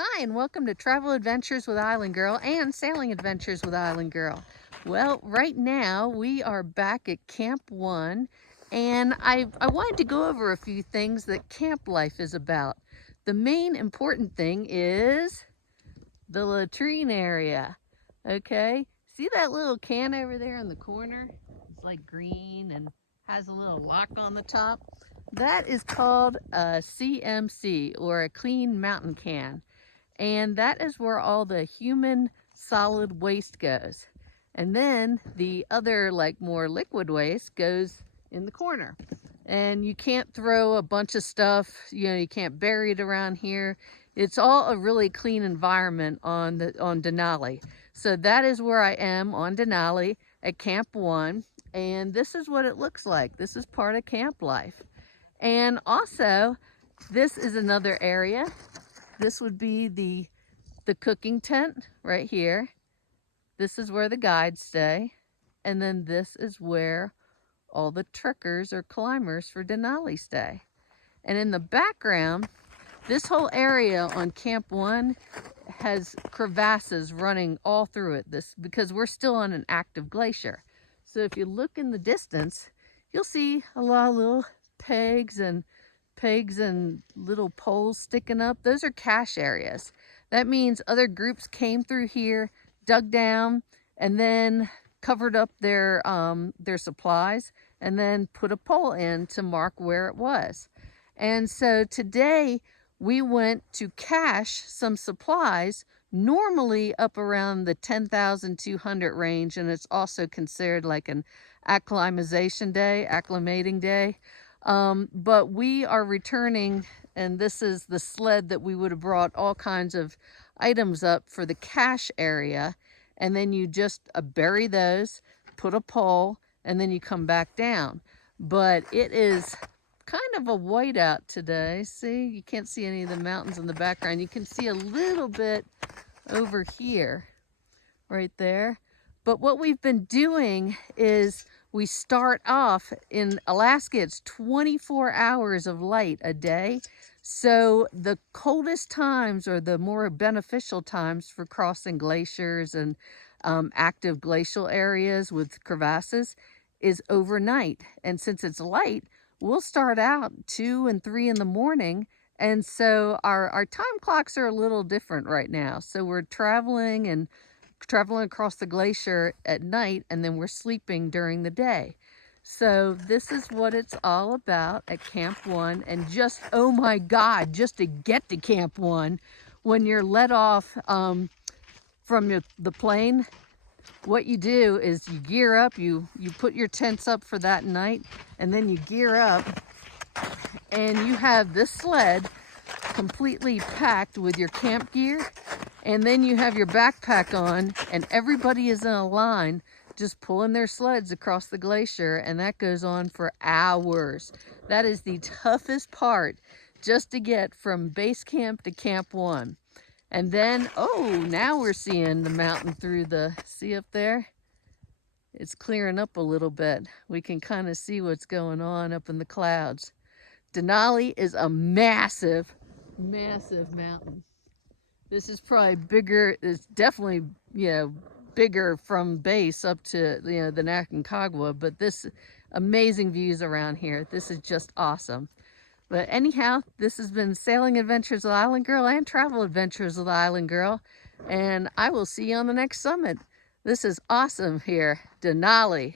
Hi, and welcome to Travel Adventures with Island Girl and Sailing Adventures with Island Girl. Well, right now we are back at Camp 1, and I wanted to go over a few things that camp life is about. The main important thing is the latrine area, okay? See that little can over there in the corner? It's like green and has a little lock on the top. That is called a CMC, or a clean mountain can. And that is where all the human solid waste goes. And then the other, like, more liquid waste goes in the corner. And you can't throw a bunch of stuff, you can't bury it around here. It's all a really clean environment on Denali. So that is where I am on Denali at Camp 1. And this is what it looks like. This is part of camp life. And also, this is another area. This would be the cooking tent right here. This is where the guides stay. And then this is where all the trekkers or climbers for Denali stay. And in the background, this whole area on Camp 1 has crevasses running all through it, because we're still on an active glacier. So if you look in the distance, you'll see a lot of little pegs and little poles sticking up. Those are cache areas. That means other groups came through here, dug down, and then covered up their supplies, and then put a pole in to mark where it was. And so today we went to cache some supplies, normally up around the 10,200 range, and it's also considered like an acclimating day. But we are returning, and this is the sled that we would have brought all kinds of items up for the cache area. And then you just bury those, put a pole, and then you come back down. But it is kind of a whiteout today. See, you can't see any of the mountains in the background. You can see a little bit over here, right there. But what we've been doing is we start off in Alaska, it's 24 hours of light a day. So the coldest times, or the more beneficial times for crossing glaciers and active glacial areas with crevasses, is overnight. And since it's light, we'll start out 2 and 3 in the morning. And so our time clocks are a little different right now. So we're traveling across the glacier at night, and then we're sleeping during the day. So this is what it's all about at Camp 1. And just, oh my God, just to get to Camp 1, when you're let off from the plane, what you do is you gear up, you put your tents up for that night, and then you gear up, and you have this sled completely packed with your camp gear. And then you have your backpack on, and everybody is in a line just pulling their sleds across the glacier, and that goes on for hours. That is the toughest part, just to get from base camp to Camp 1. And then, oh, now we're seeing the mountain through see up there? It's clearing up a little bit. We can kind of see what's going on up in the clouds. Denali is a massive, massive mountain. This is probably bigger, it's definitely, bigger from base up to, the Aconcagua, but this amazing views around here. This is just awesome. But anyhow, this has been Sailing Adventures with Island Girl and Travel Adventures with Island Girl, and I will see you on the next summit. This is awesome here, Denali.